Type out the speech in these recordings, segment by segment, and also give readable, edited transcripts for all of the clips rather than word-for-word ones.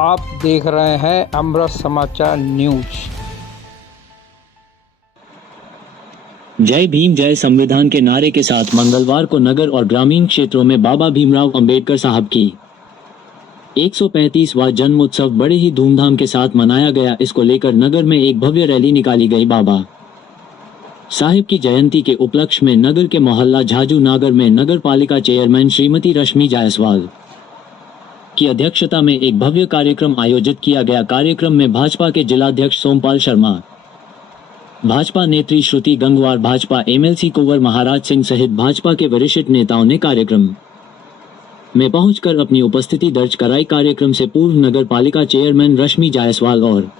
आप देख रहे हैं अमृत समाचार न्यूज। जय भीम जय संविधान के नारे के साथ मंगलवार को नगर और ग्रामीण क्षेत्रों में बाबा भीमराव अंबेडकर साहब की 135वां जन्म उत्सव बड़े ही धूमधाम के साथ मनाया गया। इसको लेकर नगर में एक भव्य रैली निकाली गई। बाबा साहिब की जयंती के उपलक्ष्य में नगर के मोहल्ला झाजू नागर में नगर पालिका चेयरमैन श्रीमती रश्मि जायसवाल की अध्यक्षता में एक भव्य कार्यक्रम आयोजित किया गया। कार्यक्रम में भाजपा के जिलाध्यक्ष सोमपाल शर्मा, भाजपा नेत्री श्रुति गंगवार, भाजपा एमएलसी कुंवर महाराज सिंह सहित भाजपा के वरिष्ठ नेताओं ने कार्यक्रम में पहुंचकर अपनी उपस्थिति दर्ज कराई। कार्यक्रम से पूर्व नगर पालिका चेयरमैन रश्मि जायसवाल और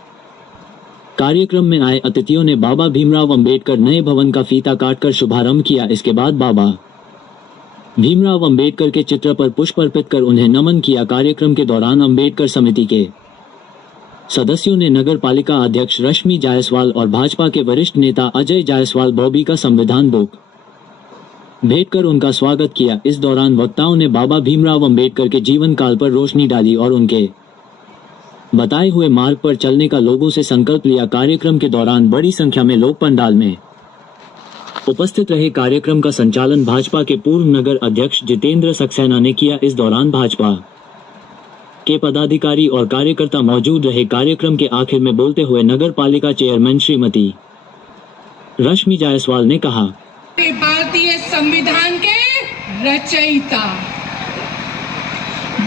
कार्यक्रम में आए अतिथियों ने बाबा भीमराव अंबेडकर नए भवन का फीता काटकर शुभारंभ किया। इसके बाद बाबा भीमराव अंबेडकर के चित्र पर पुष्प अर्पित कर उन्हें नमन किया। कार्यक्रम के दौरान अंबेडकर समिति के सदस्यों ने नगर पालिका अध्यक्ष रश्मि जायसवाल और भाजपा के वरिष्ठ नेता अजय जायसवाल बॉबी का संविधान बुक भेंट कर उनका स्वागत किया। इस दौरान वक्ताओं ने बाबा भीमराव अंबेडकर के जीवन काल पर रोशनी डाली और उनके बताए हुए मार्ग पर चलने का लोगों से संकल्प लिया। कार्यक्रम के दौरान बड़ी संख्या में लोग पंडाल में उपस्थित रहे। कार्यक्रम का संचालन भाजपा के पूर्व नगर अध्यक्ष जितेंद्र सक्सेना ने किया। इस दौरान भाजपा के पदाधिकारी और कार्यकर्ता मौजूद रहे। कार्यक्रम के आखिर में बोलते हुए नगर पालिका चेयरमैन श्रीमती रश्मि जायसवाल ने कहा, भारतीय संविधान के रचयिता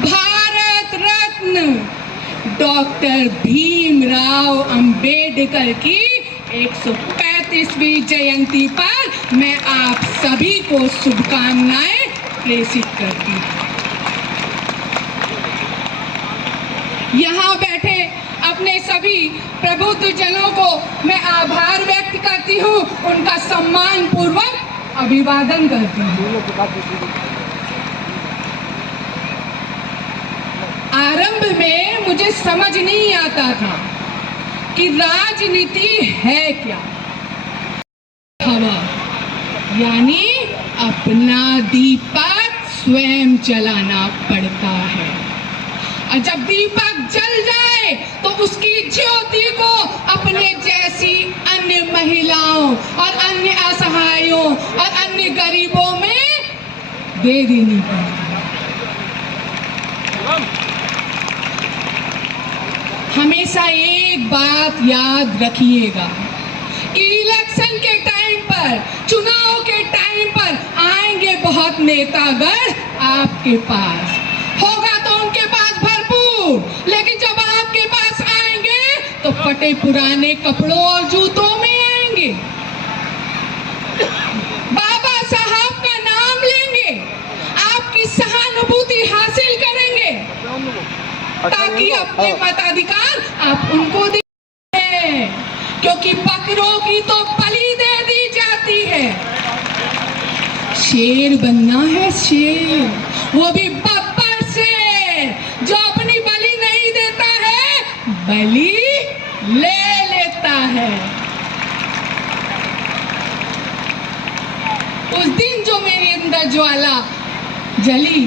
भारत रत्न डॉक्टर भीमराव अंबेडकर की 135वीं जयंती पर मैं आप सभी को शुभकामनाएं प्रेषित करती हूँ। यहाँ बैठे अपने सभी प्रबुद्ध जनों को मैं आभार व्यक्त करती हूँ, उनका सम्मान पूर्वक अभिवादन करती हूँ। आरंभ में मुझे समझ नहीं आता था कि राजनीति है क्या। हवा यानी अपना दीपक स्वयं जलाना पड़ता है और जब दीपक जल जाए तो उसकी ज्योति को अपने जैसी अन्य महिलाओं और अन्य असहायों और अन्य गरीबों में दे देनी पड़ती है। हमेशा एक बात याद रखिएगा, इलेक्शन के टाइम पर, चुनाव के टाइम पर आएंगे बहुत नेतागण आपके पास, होगा तो उनके पास भरपूर, लेकिन जब आपके पास आएंगे तो फटे पुराने कपड़ों और जूतों में आएंगे। बाबा साहब का नाम लेंगे, आपकी सहानुभूति हासिल करेंगे ताकि अपने मताधिकार आप उनको दें, क्योंकि बकरों की तो बलि दे दी जाती है। शेर बनना है, शेर, वो भी बब्बर शेर जो अपनी बलि नहीं देता है, बलि ले लेता है। उस दिन जो मेरे अंदर ज्वाला जली,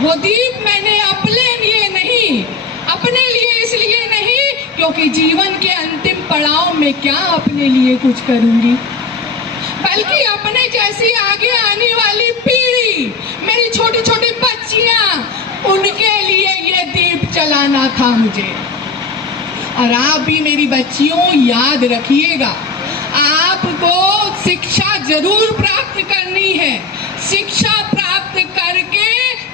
वो दीप मैंने अपने लिए नहीं, अपने लिए इसलिए नहीं क्योंकि जीवन के अंतिम पड़ाव में क्या अपने लिए कुछ करूंगी, बल्कि अपने जैसी आगे आने वाली पीढ़ी, मेरी छोटी छोटी बच्चियां, उनके लिए ये दीप जलाना था मुझे। और आप भी मेरी बच्चियों याद रखिएगा, आपको शिक्षा जरूर प्राप्त करनी है, शिक्षा प्राप्त करके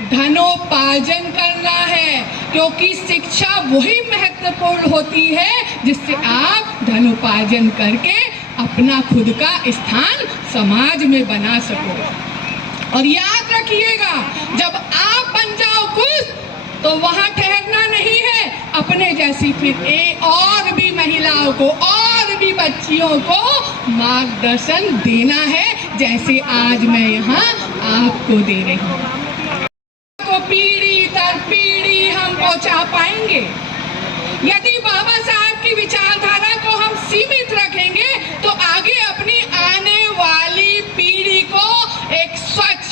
धनोपार्जन करना है, क्योंकि शिक्षा वही महत्वपूर्ण होती है जिससे आप धनोपार्जन करके अपना खुद का स्थान समाज में बना सको। और याद रखिएगा, जब आप बन जाओ खुश तो वहां ठहरना नहीं है, अपने जैसी फिर और भी महिलाओं को, और भी बच्चियों को मार्गदर्शन देना है, जैसे आज मैं यहाँ आपको दे रही हूँ। पीढ़ी दर पीढ़ी हम पहुंचा पाएंगे। यदि बाबा साहब की विचारधारा को हम सीमित रखेंगे तो आगे अपनी आने वाली पीढ़ी को एक स्वच्छ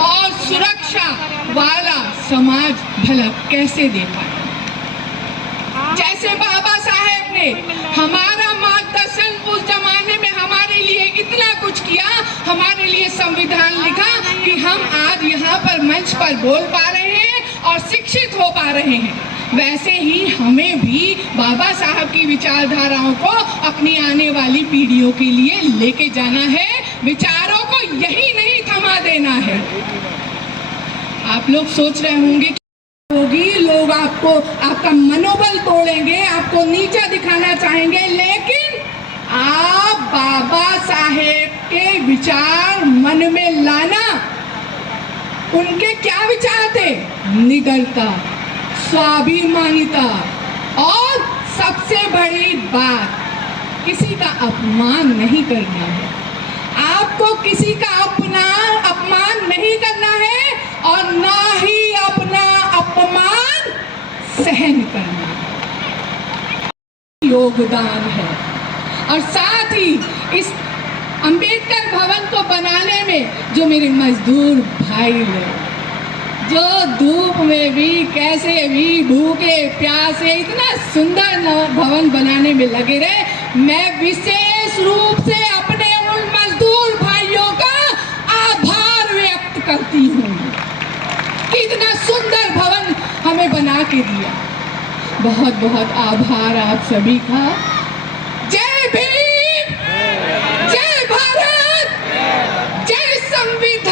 और सुरक्षा वाला समाज भला कैसे दे पाए। जैसे बाबा साहेब ने हमारा मार्गदर्शन उस जमाने में हमारे लिए इतना कुछ किया, हमारे लिए संविधान लिखा कि हम आज यहाँ पर मंच पर बोल पा रहे हैं और शिक्षित हो पा रहे हैं, वैसे ही हमें भी बाबा साहब की विचारधाराओं को अपनी आने वाली पीढ़ियों के लिए लेके जाना है, विचारों को यही नहीं थमा देना है। आप लोग सोच रहे होंगे होगी, लोग आपका मनोबल तोड़ेंगे, आपको नीचा दिखाना चाहेंगे, लेकिन आप बाबा साहेब के विचार मन में लाना। उनके क्या विचार थे? निडरता, स्वाभिमानिता और सबसे बड़ी बात, किसी का अपमान नहीं करना है। आपको किसी का अपमान नहीं करना है और ना ही अपना अपमान सहन करना योगदान है। और साथ ही इस अंबेडकर भवन को बनाने में जो मेरे मजदूर भाई लोग, जो धूप में भी कैसे भी भूखे प्यासे इतना सुंदर भवन बनाने में लगे रहे, मैं विशेष रूप से अपने उन मजदूर भाइयों का आभार व्यक्त करती हूँ कि इतना सुंदर भवन हमें बना के दिया। बहुत बहुत आभार आप सभी का। जय भीम, जय भारत, जय संविधान।